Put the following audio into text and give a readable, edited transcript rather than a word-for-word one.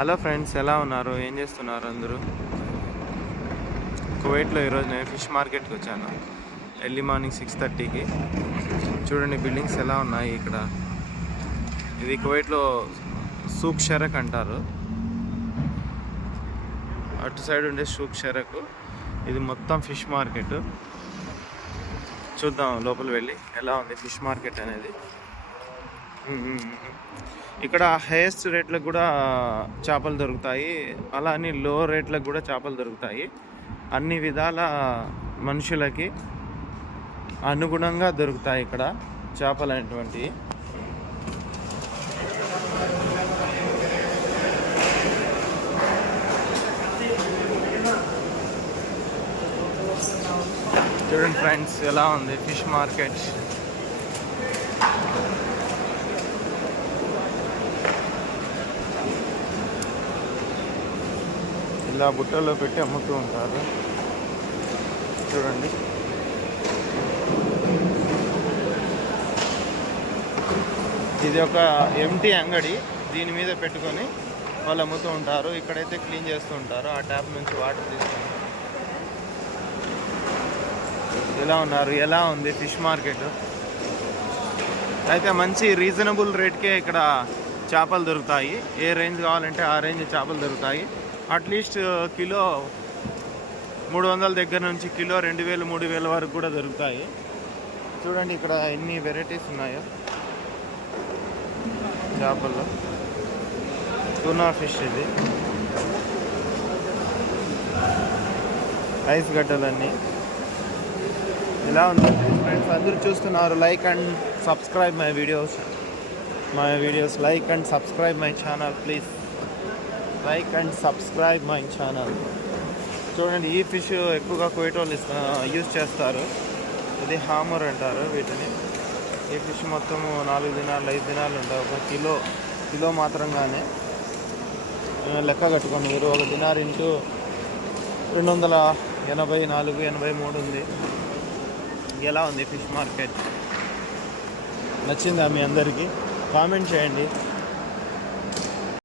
Hello friends, ఎలా ఉన్నారు? ఏం చేస్తున్నారు అందరూ? కువైట్లో ఈరోజు నేను ఫిష్ మార్కెట్కి వచ్చాను. ఎర్లీ మార్నింగ్ 6:30కి. చూడండి బిల్డింగ్స్ ఎలా ఉన్నాయి ఇక్కడ. ఇది కువైట్లో సూక్ షరక్ అంటారు. అటు సైడ్ ఉండే సూక్ షరక్. ఇది మొత్తం ఫిష్ మార్కెట్. చూద్దాం లోపల వెళ్ళి ఎలా ఉంది ఫిష్ మార్కెట్ అనేది. ఇక్కడ హైయెస్ట్ రేట్లకు కూడా చేపలు దొరుకుతాయి, అలా అని లో రేట్లకు కూడా చేపలు దొరుకుతాయి. అన్ని విధాల మనుషులకి అనుగుణంగా దొరుకుతాయి ఇక్కడ చేపలు అనేటువంటివి. చూడండి ఫ్రెండ్స్, ఎలా ఉంది ఫిష్ మార్కెట్. ఇలా బుట్టలో పెట్టి అమ్ముతూ ఉంటారు. చూడండి, ఇది ఒక ఎంటీ అంగడి. దీని మీద పెట్టుకొని వాళ్ళు అమ్ముతూ ఉంటారు. ఇక్కడైతే క్లీన్ చేస్తూ ఉంటారు. ఆ ట్యాప్ నుంచి వాటర్ తీసుకొని. ఎలా ఉంది ఫిష్ మార్కెట్ అయితే మంచి రీజనబుల్ రేట్కే ఇక్కడ చేపలు దొరుకుతాయి. ఏ రేంజ్ కావాలంటే ఆ రేంజ్ చేపలు దొరుకుతాయి. అట్లీస్ట్ కిలో 300 దగ్గర నుంచి కిలో 2000, 3000 వరకు కూడా దొరుకుతాయి. చూడండి ఇక్కడ ఎన్ని వెరైటీస్ ఉన్నాయో చేపల్లో. టూనా ఫిష్, ఇది ఐస్ గడ్డలన్నీ. ఇలా ఉంది ఫ్రెండ్స్, అందరూ చూస్తున్నారు. Like and subscribe my videos. Like and subscribe my channel please. Like and subscribe my channel. చూడండి, ఈ ఫిష్ ఎక్కువగా కువైట్ వాళ్ళు యూజ్ చేస్తారు. ఇది హామర్ అంటారు వీటిని. ఈ ఫిష్ మొత్తం 4 దినాలు 5 దినాలు ఉంటాయి. ఒక కిలో మాత్రంగానే లెక్క కట్టుకోండి మీరు. ఒక దినార్ ఇంటూ 284, 83 ఉంది. ఎలా ఉంది ఫిష్ మార్కెట్? నచ్చిందా మీ అందరికీ? కామెంట్ చేయండి.